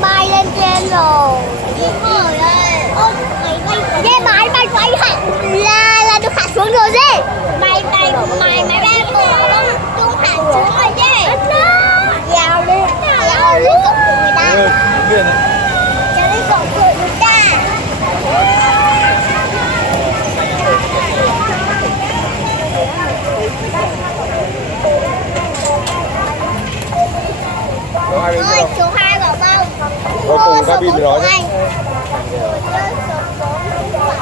bay lên trên rồi. Dê máy bay quay hẳn là được hạ xuống rồi dê. Máy bay máy bay tung hạ xuống rồi dê. Dào lên cổng của người ta. Dào lên cổng của người ta. Ơi, số 2 bảo bao. Cuối cùng cabin rồi.